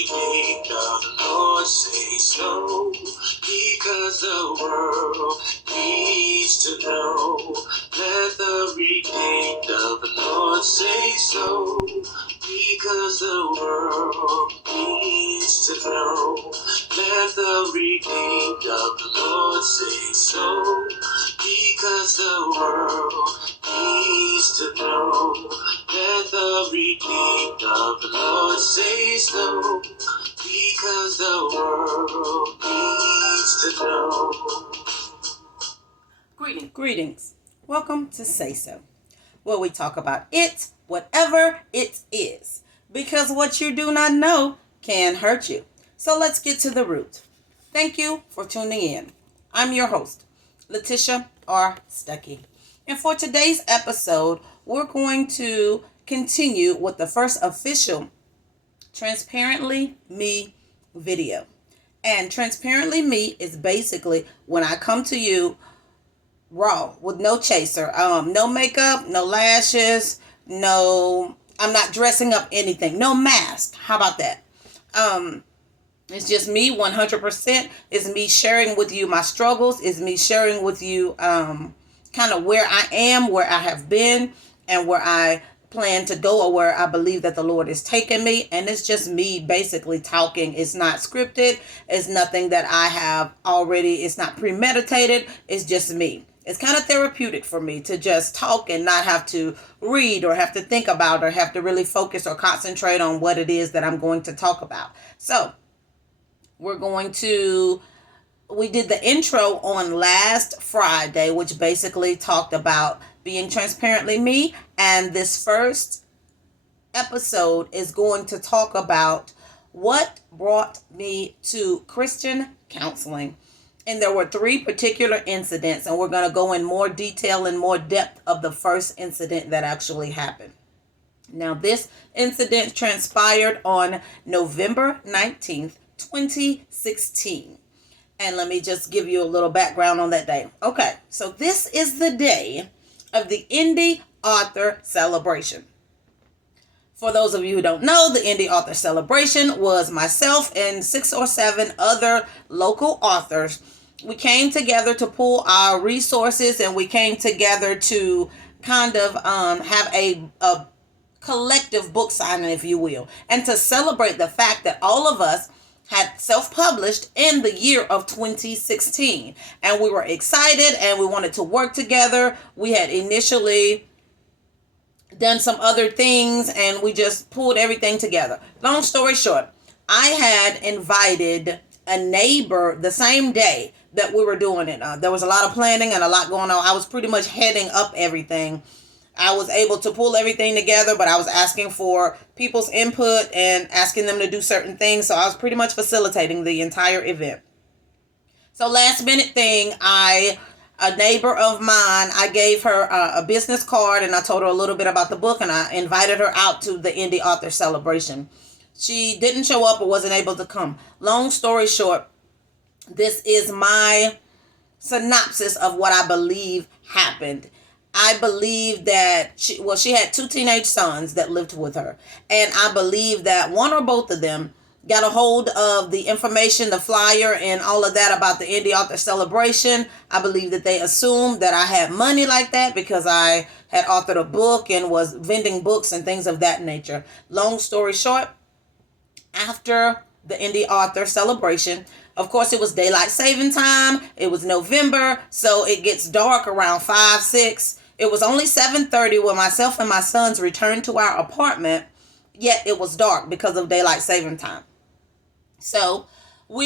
redeemed of the Lord say so, because the world needs to know. Let the redeemed of the Lord say so, because the world needs to know. Let the redeemed of the Lord say so, because the world needs to know. Let the redeemed of the Lord say so, because the world needs to know. Greetings. Welcome to Say So, where we talk about it, whatever it is, because what you do not know can hurt you. So let's get to the root. Thank you for tuning in. I'm your host, Letitia R. Stuckey. And for today's episode, we're going to continue with the first official Transparently Me video. And Transparently Me is basically when I come to you raw with no chaser, no makeup, no lashes, I'm not dressing up anything, no mask. How about that? It's just me 100%. It's me sharing with you my struggles. It's me sharing with you kind of where I am, where I have been, and where I plan to go, or where I believe that the Lord is taking me. And it's just me basically talking. It's not scripted. It's nothing that I have already. It's not premeditated. It's just me. It's kind of therapeutic for me to just talk and not have to read or have to think about or have to really focus or concentrate on what it is that I'm going to talk about. So we did the intro on last Friday, which basically talked about being transparently me. And this first episode is going to talk about what brought me to Christian counseling. And there were 3 particular incidents, and we're going to go in more detail and more depth of the first incident that actually happened. Now, this incident transpired on November 19th, 2016. And let me just give you a little background on that day. Okay, so this is the day of the Indie Author Celebration. For those of you who don't know, the Indie Author Celebration was myself and 6 or 7 other local authors. We came together to pool our resources, and we came together to kind of have a collective book signing, if you will, and to celebrate the fact that all of us had self-published in the year of 2016. And we were excited and we wanted to work together. We had initially done some other things and we just pulled everything together. Long story short, I had invited a neighbor the same day that we were doing it. There was a lot of planning and a lot going on. I was pretty much heading up everything. I was able to pull everything together, but I was asking for people's input and asking them to do certain things. So I was pretty much facilitating the entire event. So last minute thing, a neighbor of mine, I gave her a business card and I told her a little bit about the book, and I invited her out to the Indie Author Celebration. She didn't show up or wasn't able to come. Long story short, this is my synopsis of what I believe happened. I believe that she had 2 teenage sons that lived with her. And I believe that one or both of them got a hold of the information, the flyer, and all of that about the Indie Author Celebration. I believe that they assumed that I had money like that because I had authored a book and was vending books and things of that nature. Long story short, after the Indie Author Celebration, of course, it was daylight saving time. It was November, so it gets dark around 5, 6. It was only 7:30 when myself and my sons returned to our apartment, yet it was dark because of daylight saving time. So I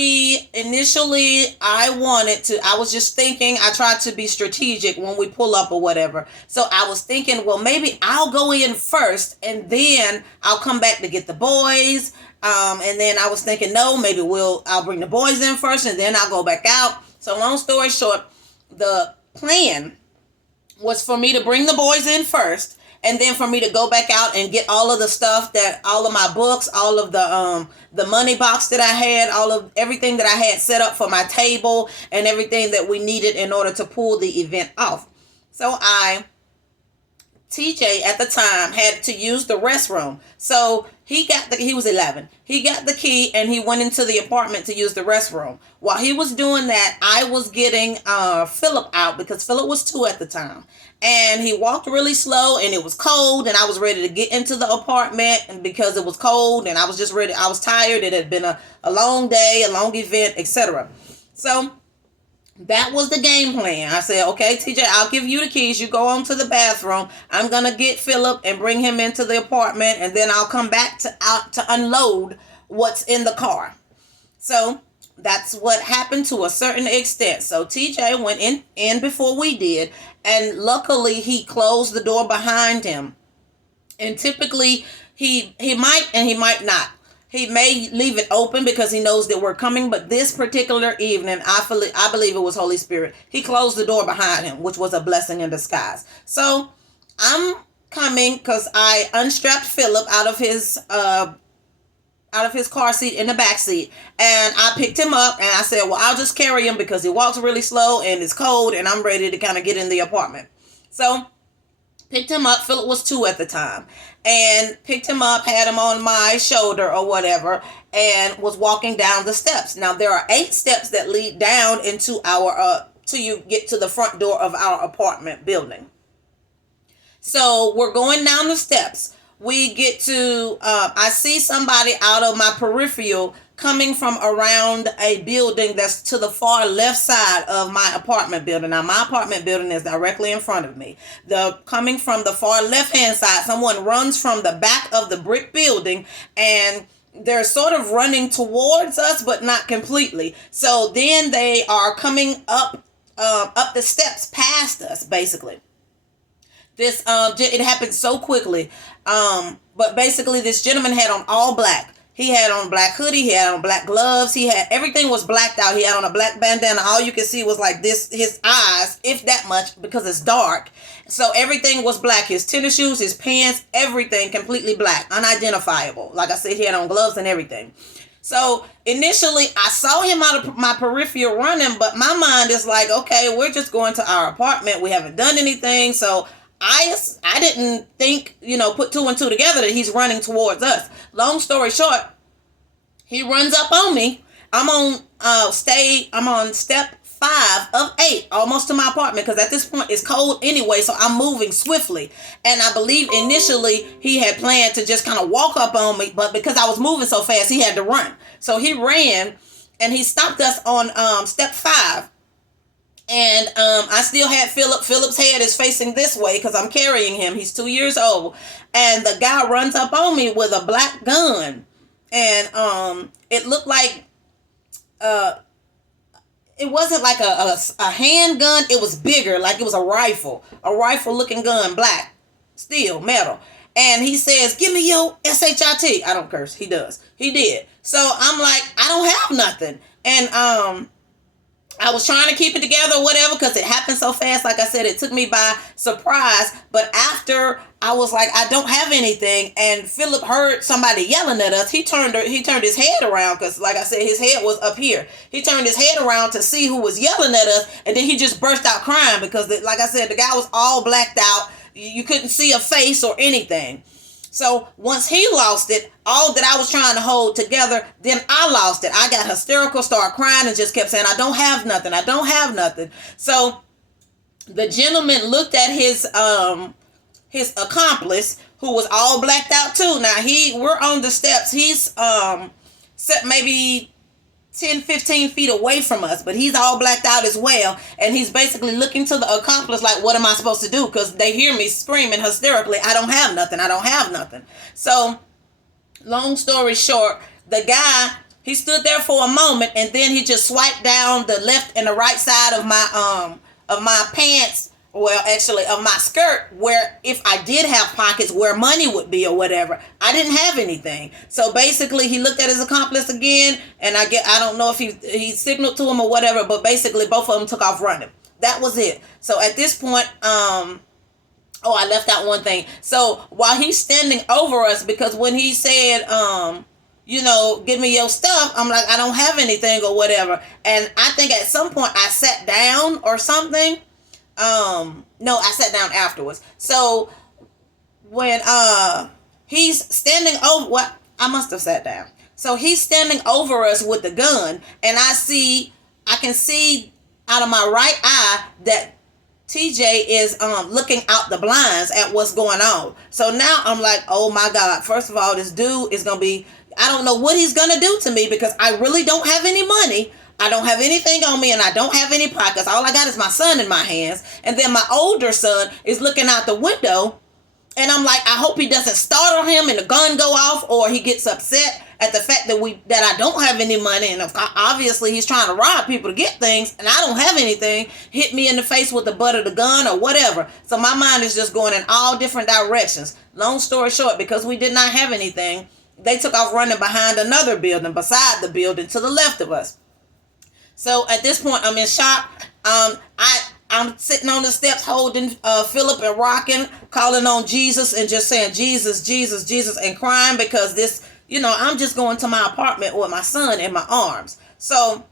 was just thinking, I tried to be strategic when we pull up or whatever. So I was thinking, well, maybe I'll go in first and then I'll come back to get the boys. And then I was thinking, no, maybe I'll bring the boys in first and then I'll go back out. So long story short, the plan was for me to bring the boys in first and then for me to go back out and get all of the stuff, that all of my books, all of the money box that I had, all of everything that I had set up for my table, and everything that we needed in order to pull the event off. So TJ at the time had to use the restroom. So he was 11. He got the key and he went into the apartment to use the restroom. While he was doing that, I was getting Philip out, because Philip was 2 at the time. And he walked really slow, and it was cold, and I was ready to get into the apartment, and because it was cold and I was just ready, I was tired. It had been a long day, a long event, etc. So that was the game plan. I said, okay, TJ, I'll give you the keys. You go on to the bathroom. I'm going to get Philip and bring him into the apartment, and then I'll come back to unload what's in the car. So that's what happened to a certain extent. So TJ went in before we did, and luckily he closed the door behind him. And typically he might and he might not. He may leave it open because he knows that we're coming, but this particular evening, I believe it was Holy Spirit. He closed the door behind him, which was a blessing in disguise. So I'm coming because I unstrapped Philip out of his car seat in the back seat, and I picked him up, and I said, well, I'll just carry him because he walks really slow and it's cold, and I'm ready to kind of get in the apartment. So picked him up. Philip was 2 at the time, and picked him up, had him on my shoulder or whatever, and was walking down the steps. Now there are 8 steps that lead down into our till you get to the front door of our apartment building. So we're going down the steps. We get to I see somebody out of my peripheral coming from around a building that's to the far left side of my apartment building. Now, my apartment building is directly in front of me. Coming from the far left-hand side, someone runs from the back of the brick building, and they're sort of running towards us, but not completely. So then they are coming up the steps past us, basically. This it happened so quickly. But basically, this gentleman had on all black. He had on a black hoodie. He had on black gloves. Everything was blacked out. He had on a black bandana. All you could see was like this, his eyes, if that much, because it's dark. So everything was black. His tennis shoes, his pants, everything completely black, unidentifiable. Like I said, he had on gloves and everything. So initially, I saw him out of my peripheral running, but my mind is like, okay, we're just going to our apartment. We haven't done anything. So I didn't think, put 2 and 2 together that he's running towards us. Long story short, he runs up on me. I'm on step 5 of 8, almost to my apartment, because at this point it's cold anyway, so I'm moving swiftly. And I believe initially he had planned to just kind of walk up on me, but because I was moving so fast, he had to run. So he ran, and he stopped us on step 5. And I still had Philip. Philip's head is facing this way because I'm carrying him. He's 2 years old. And the guy runs up on me with a black gun. And it looked like it wasn't like a handgun. It was bigger, like it was a rifle looking gun, black, steel, metal. And he says, give me your shit. I don't curse. He does. He did. So I'm like, I don't have nothing. And I was trying to keep it together or whatever because it happened so fast. Like I said, it took me by surprise. But after I was like, I don't have anything, and Philip heard somebody yelling at us, he turned his head around because, like I said, his head was up here. He turned his head around to see who was yelling at us, and then he just burst out crying because, like I said, the guy was all blacked out. You couldn't see a face or anything. So once he lost it, all that I was trying to hold together, then I lost it. I got hysterical, started crying, and just kept saying, I don't have nothing. I don't have nothing. So the gentleman looked at his accomplice, who was all blacked out too. Now we're on the steps. He's set maybe 10, 15 feet away from us, but he's all blacked out as well. And he's basically looking to the accomplice like, what am I supposed to do? Because they hear me screaming hysterically, I don't have nothing. I don't have nothing. So long story short, the guy, he stood there for a moment, and then he just swiped down the left and the right side of my pants. Well, actually, of my skirt, where if I did have pockets where money would be or whatever, I didn't have anything. So basically, he looked at his accomplice again, and I don't know if he signaled to him or whatever, but basically both of them took off running. That was it. So at this point, Oh, I left out one thing. So while he's standing over us, because when he said, give me your stuff, I'm like, I don't have anything or whatever. And I think at some point I sat down or something. No, I sat down afterwards. So when he's standing over, what, I must have sat down. So he's standing over us with the gun, and I can see out of my right eye that TJ is looking out the blinds at what's going on. So now I'm like, oh my God. First of all, this dude is going to be, I don't know what he's going to do to me, because I really don't have any money. I don't have anything on me, and I don't have any pockets. All I got is my son in my hands. And then my older son is looking out the window, and I'm like, I hope he doesn't startle him and the gun go off, or he gets upset at the fact that I don't have any money, and obviously he's trying to rob people to get things, and I don't have anything, hit me in the face with the butt of the gun or whatever. So my mind is just going in all different directions. Long story short, because we did not have anything, they took off running behind another building, beside the building to the left of us. So at this point, I'm in shock. I'm sitting on the steps holding Philip and rocking, calling on Jesus and just saying, Jesus, Jesus, Jesus, and crying, because this, I'm just going to my apartment with my son in my arms. So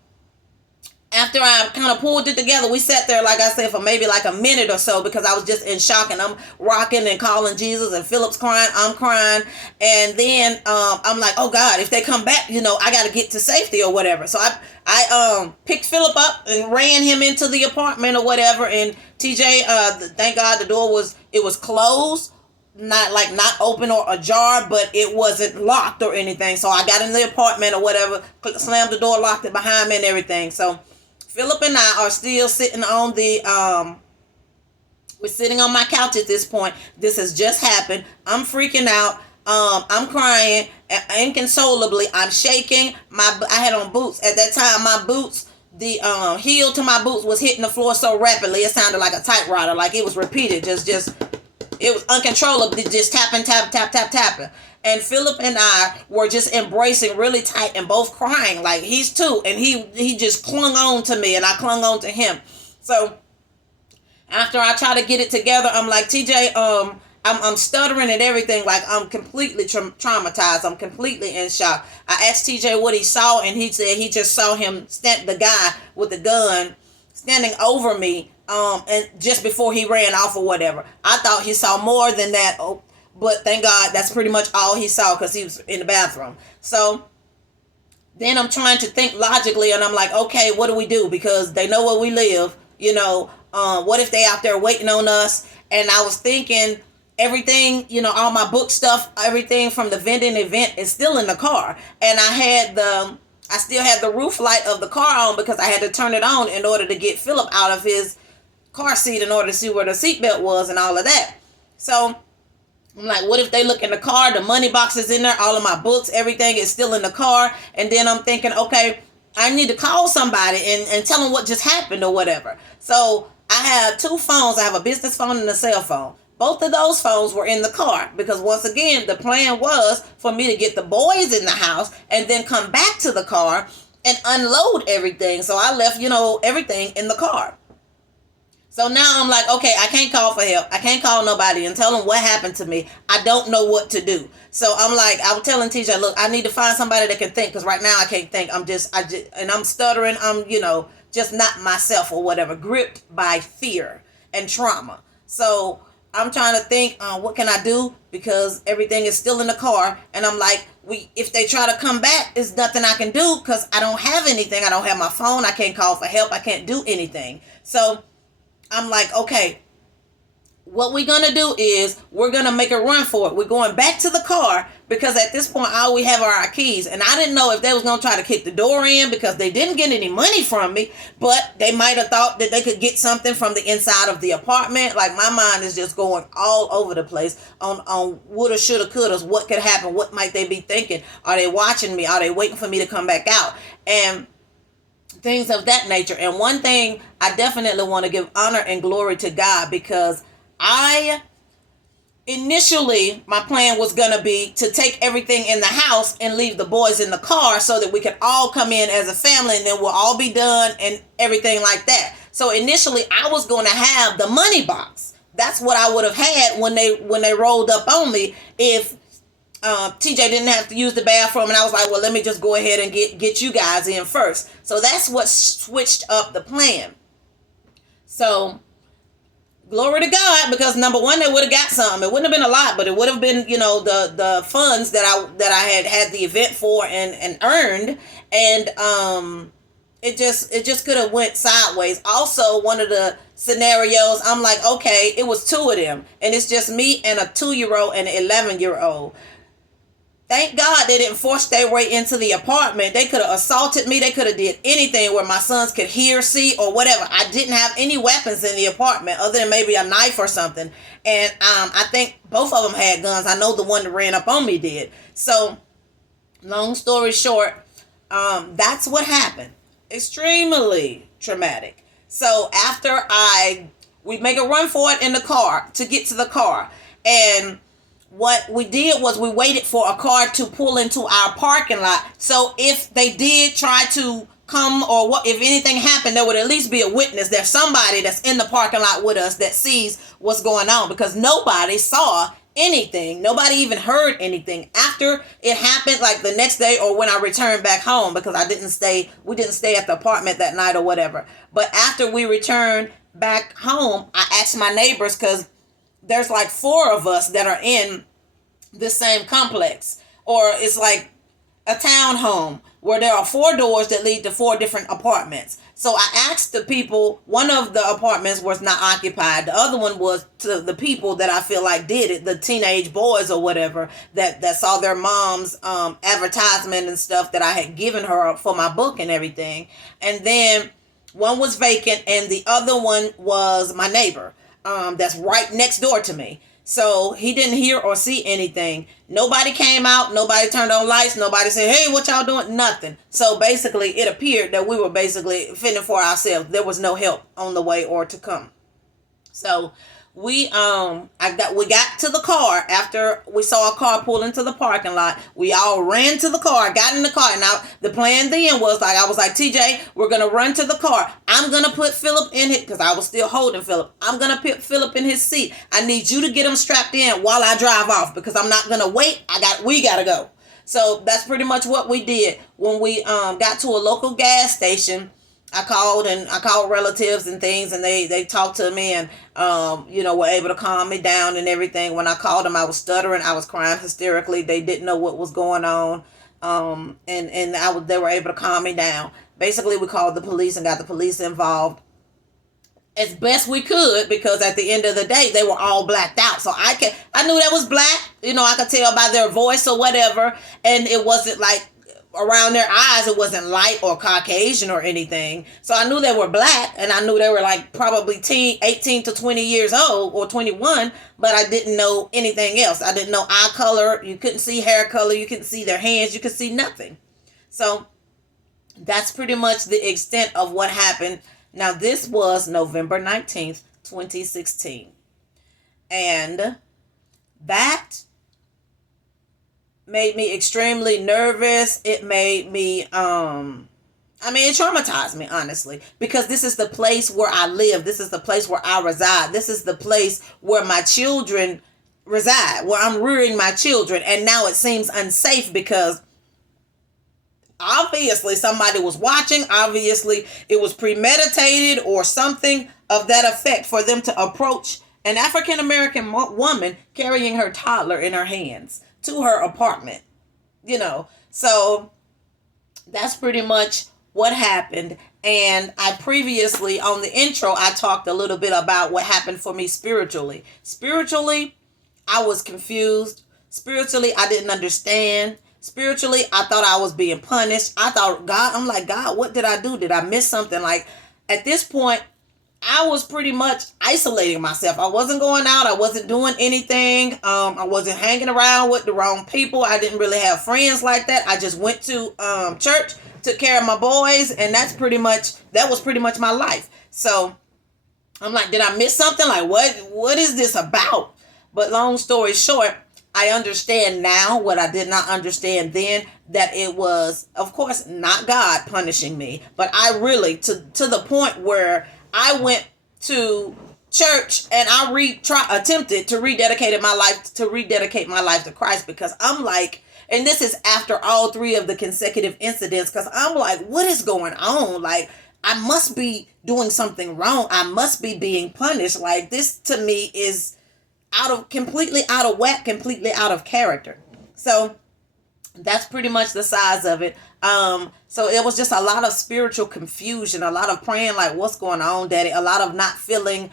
after I kind of pulled it together, we sat there, like I said, for maybe like a minute or so, because I was just in shock, and I'm rocking and calling Jesus, and Philip's crying, I'm crying. And then I'm like, oh God, if they come back, I got to get to safety or whatever. So I picked Philip up and ran him into the apartment or whatever. And TJ, thank God the door was closed, not open or ajar, but it wasn't locked or anything. So I got in the apartment or whatever, slammed the door, locked it behind me and everything. So Philip and I are still sitting on we're sitting on my couch at this point. This has just happened. I'm freaking out. I'm crying inconsolably. I'm shaking. I had on boots at that time. My boots, the heel to my boots was hitting the floor so rapidly it sounded like a typewriter, like it was repeated. Just it was uncontrollably, just tapping, tapping. And Philip and I were just embracing really tight and both crying, like he's too. And he just clung on to me, and I clung on to him. So after I try to get it together, I'm like, TJ, I'm stuttering and everything, like I'm completely traumatized. I'm completely in shock. I asked TJ what he saw, and he said he just saw him the guy with the gun standing over me, and just before he ran off or whatever. I thought he saw more than that, but thank God that's pretty much all he saw, because he was in the bathroom. So then I'm trying to think logically, and I'm like, okay, what do we do? Because they know where we live, what if they out there waiting on us? And I was thinking, everything, all my book stuff, everything from the vending event is still in the car. And I still had the roof light of the car on, because I had to turn it on in order to get Philip out of his car seat in order to see where the seatbelt was and all of that. So I'm like, what if they look in the car? The money box is in there. All of my books, everything is still in the car. And then I'm thinking, okay, I need to call somebody and tell them what just happened or whatever. So I have two phones. I have a business phone and a cell phone. Both of those phones were in the car, because once again, the plan was for me to get the boys in the house and then come back to the car and unload everything. So I left, everything in the car. So now I'm like, okay, I can't call for help. I can't call nobody and tell them what happened to me. I don't know what to do. So I'm like, I was telling TJ, look, I need to find somebody that can think, because right now I can't think. And I'm stuttering. I'm, just not myself or whatever, gripped by fear and trauma. So I'm trying to think, what can I do? Because everything is still in the car. And I'm like, if they try to come back, there's nothing I can do, because I don't have anything. I don't have my phone. I can't call for help. I can't do anything. So I'm like, okay, what we're going to do is we're going to make a run for it. We're going back to the car, because at this point, all we have are our keys. And I didn't know if they was going to try to kick the door in, because they didn't get any money from me, but they might have thought that they could get something from the inside of the apartment. Like, my mind is just going all over the place on woulda, shoulda, coulda, what could happen, what might they be thinking, are they watching me, are they waiting for me to come back out, and things of that nature. And one thing, I definitely want to give honor and glory to God, because initially my plan was going to be to take everything in the house and leave the boys in the car, so that we could all come in as a family, and then we'll all be done and everything like that. So initially I was going to have the money box that's what I would have had when they rolled up on me if TJ didn't have to use the bathroom, and I was like, well, let me just go ahead and get you guys in first. So that's what switched up the plan. So glory to God, because number one, they would have got something. It wouldn't have been a lot, but it would have been, the funds that I had the event for and earned, and it just could have went sideways. Also, one of the scenarios, I'm like, okay, it was two of them, and it's just me and a 2-year-old and an 11-year-old. Thank God they didn't force their way into the apartment. They could have assaulted me. They could have did anything where my sons could hear, see, or whatever. I didn't have any weapons in the apartment other than maybe a knife or something. And I think both of them had guns. I know the one that ran up on me did. So, long story short, that's what happened. Extremely traumatic. So after we make a run for it in the car to get to the car, and what we did was we waited for a car to pull into our parking lot. So if they did try to come, or what, if anything happened, there would at least be a witness. There's somebody that's in the parking lot with us that sees what's going on, because nobody saw anything. Nobody even heard anything after it happened, like the next day or when I returned back home, because we didn't stay at the apartment that night or whatever. But after we returned back home, I asked my neighbors, because there's like 4 of us that are in the same complex, or it's like a townhome where there are 4 doors that lead to 4 different apartments. So I asked the people, one of the apartments was not occupied. The other one was to the people that I feel like did it, the teenage boys or whatever, that saw their mom's advertisement and stuff that I had given her for my book and everything. And then one was vacant, and the other one was my neighbor. That's right next door to me. So he didn't hear or see anything. Nobody came out. Nobody turned on lights. Nobody said, hey, what y'all doing? Nothing. So basically, it appeared that we were basically fending for ourselves. There was no help on the way or to come. So we got to the car after we saw a car pull into the parking lot. We all ran to the car, got in the car. Now the plan then was I was like, TJ, we're gonna run to the car. I'm gonna put Philip in it, because I was still holding Philip. I'm gonna put Philip in his seat. I need you to get him strapped in while I drive off, because I'm not gonna wait. We gotta go. So that's pretty much what we did. When we got to a local gas station, I called relatives and things, and they talked to me and were able to calm me down and everything. When I called them, I was stuttering, I was crying hysterically. They didn't know what was going on, they were able to calm me down. Basically, we called the police and got the police involved as best we could, because at the end of the day, they were all blacked out. So I knew that was black. I could tell by their voice or whatever, and it wasn't like around their eyes, it wasn't light or Caucasian or anything. So I knew they were black, and I knew they were like probably 18 to 20 years old or 21, but I didn't know anything else. I didn't know eye color. You couldn't see hair color. You couldn't see their hands. You could see nothing. So that's pretty much the extent of what happened. Now, this was November 19th, 2016. And that made me extremely nervous. It made me, it traumatized me, honestly, because this is the place where I live. This is the place where I reside. This is the place where my children reside, where I'm rearing my children. And now it seems unsafe, because obviously somebody was watching. Obviously it was premeditated or something of that effect for them to approach an African-American woman carrying her toddler in her hands to her apartment, so that's pretty much what happened. And I previously, on the intro, I talked a little bit about what happened for me spiritually. Spiritually, I was confused. Spiritually, I didn't understand. Spiritually, I thought I was being punished. I'm like, God, what did I do? Did I miss something? Like, at this point, I was pretty much isolating myself. I wasn't going out. I wasn't doing anything. I wasn't hanging around with the wrong people. I didn't really have friends like that. I just went to church, took care of my boys, and that was pretty much my life. So I'm like, did I miss something? Like, what is this about? But long story short, I understand now what I did not understand then, that it was, of course, not God punishing me, but I really, to the point where I went to church and attempted to rededicate my life to Christ, because I'm like, and this is after all three of the consecutive incidents, because I'm like, what is going on? Like, I must be doing something wrong. I must be being punished. Like, this to me is completely out of whack, completely out of character. So that's pretty much the size of it. So it was just a lot of spiritual confusion, a lot of praying like, what's going on, Daddy? A lot of not feeling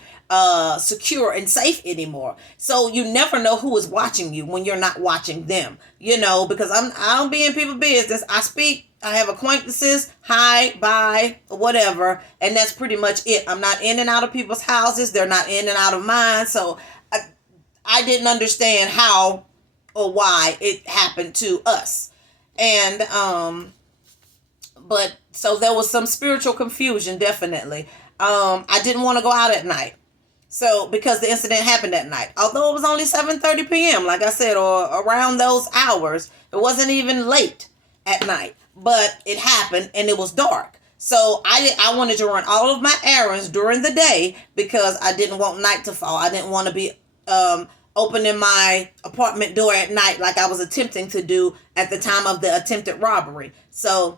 secure and safe anymore. So you never know who is watching you when you're not watching them, because I don't be in people's business. I speak, I have acquaintances, hi, bye, whatever, and that's pretty much it. I'm not in and out of people's houses. They're not in and out of mine. So I didn't understand how or why it happened to us. And but so there was some spiritual confusion, definitely. I didn't want to go out at night. So, because the incident happened at night, although it was only 7:30 p.m., like I said, or around those hours, it wasn't even late at night, but it happened and it was dark. So I wanted to run all of my errands during the day because I didn't want night to fall. I didn't want to be opening my apartment door at night like I was attempting to do at the time of the attempted robbery. So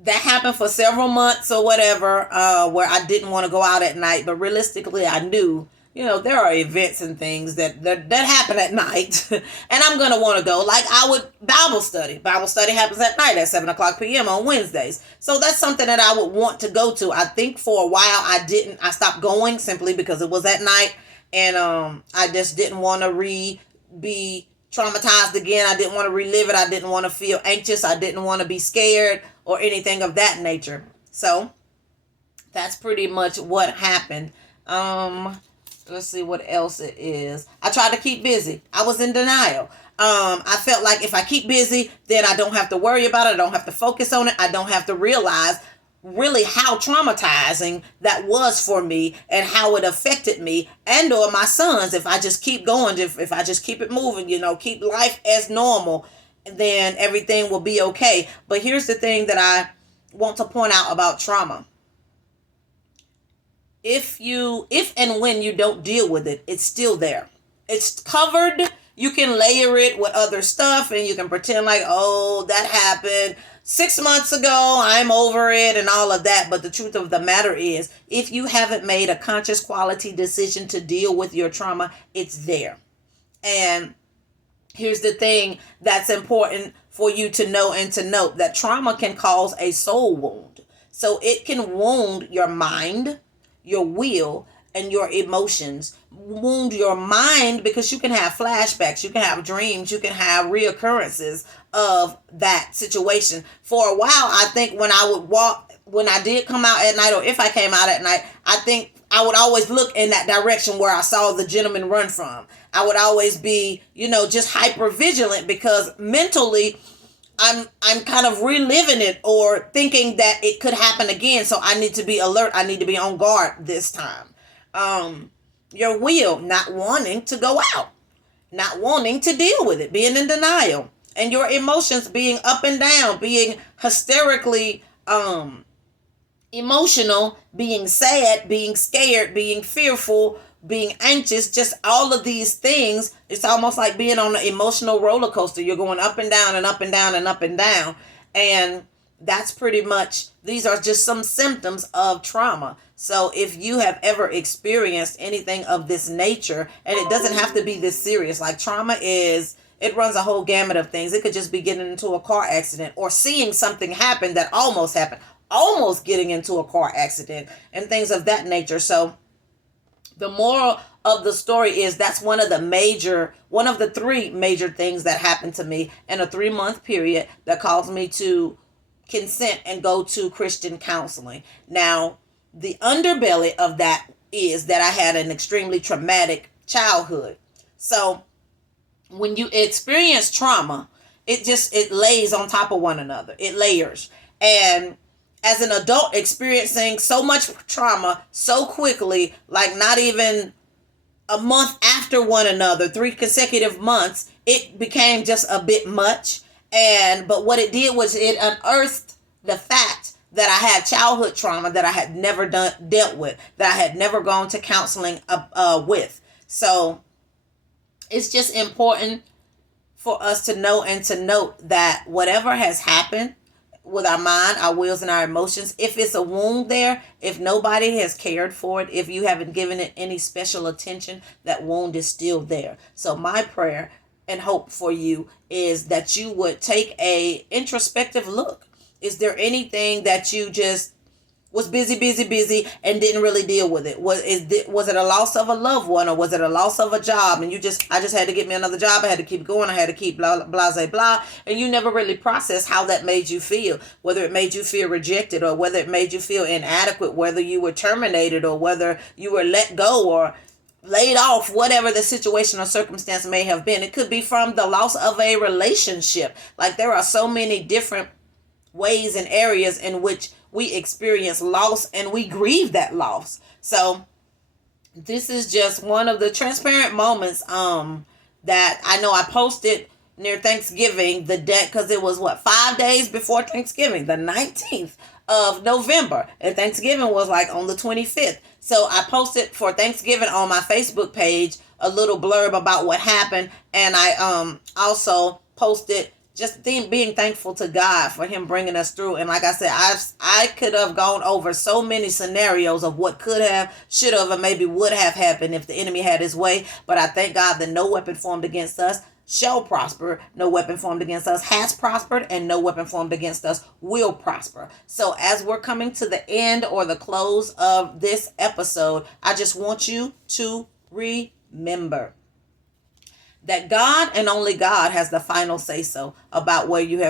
that happened for several months or whatever, where I didn't want to go out at night. But realistically, I knew, there are events and things that happen at night, and I'm going to want to go. Like Bible study. Bible study happens at night at 7 o'clock p.m. on Wednesdays. So that's something that I would want to go to. I think for a while I stopped going simply because it was at night, and I just didn't want to be traumatized again. I didn't want to relive it. I didn't want to feel anxious. I didn't want to be scared or anything of that nature. So that's pretty much what happened. Let's see what else it is. I tried to keep busy. I was in denial. I felt like if I keep busy, then I don't have to worry about it. I don't have to focus on it. I don't have to realize really how traumatizing that was for me and how it affected me and or my sons. If I just keep going, if I just keep it moving, keep life as normal, then everything will be okay. But here's the thing that I want to point out about trauma. If and when you don't deal with it, it's still there. It's covered. You can layer it with other stuff and you can pretend like, oh, that happened 6 months ago, I'm over it and all of that. But the truth of the matter is, if you haven't made a conscious quality decision to deal with your trauma, it's there. And here's the thing that's important for you to know and to note, that trauma can cause a soul wound. So it can wound your mind, your will, and your emotions. Wound your mind because you can have flashbacks, you can have dreams, you can have reoccurrences of that situation. For a while, I think when I did come out at night, or if I came out at night, I think I would always look in that direction where I saw the gentleman run from. I would always be, just hyper vigilant because mentally I'm kind of reliving it or thinking that it could happen again. So I need to be alert. I need to be on guard this time. Your will, not wanting to go out, not wanting to deal with it, being in denial, and your emotions being up and down, being hysterically emotional, being sad, being scared, being fearful, being anxious, just all of these things. It's almost like being on an emotional roller coaster. You're going up and down and up and down and up and down. And that's pretty much, these are just some symptoms of trauma. So if you have ever experienced anything of this nature, and it doesn't have to be this serious, like trauma it runs a whole gamut of things. It could just be getting into a car accident or seeing something happen that almost happened, almost getting into a car accident and things of that nature. So the moral of the story is that's one of the three major things that happened to me in a 3-month period that caused me to consent and go to Christian counseling. Now, the underbelly of that is that I had an extremely traumatic childhood. So when you experience trauma, it lays on top of one another. It layers. And as an adult experiencing so much trauma so quickly, like not even a month after one another, 3 consecutive months, it became just a bit much. But what it did was it unearthed the fact that I had childhood trauma that I had never dealt with, that I had never gone to counseling with. So it's just important for us to know and to note that whatever has happened with our mind, our wills, and our emotions, if it's a wound there, if nobody has cared for it, if you haven't given it any special attention, that wound is still there. So my prayer and hope for you is that you would take a introspective look. Is there anything that you just was busy and didn't really deal with it? Was it a loss of a loved one, or was it a loss of a job and I just had to get me another job, I had to keep going, I had to keep blah blah, and you never really processed how that made you feel, whether it made you feel rejected, or whether it made you feel inadequate, whether you were terminated, or whether you were let go or laid off, whatever the situation or circumstance may have been. It could be from the loss of a relationship. Like, there are so many different ways and areas in which we experience loss and we grieve that loss. So this is just one of the transparent moments that I know I posted near Thanksgiving, the day, because it was 5 days before Thanksgiving, the 19th of November, and Thanksgiving was like on the 25th. So I posted for Thanksgiving on my Facebook page a little blurb about what happened, and I also posted just being thankful to God for him bringing us through. And like I said, I could have gone over so many scenarios of what could have, should have, or maybe would have happened if the enemy had his way. But I thank God that no weapon formed against us shall prosper. No weapon formed against us has prospered, and no weapon formed against us will prosper. So as we're coming to the end or the close of this episode, I just want you to remember that God and only God has the final say so about where you have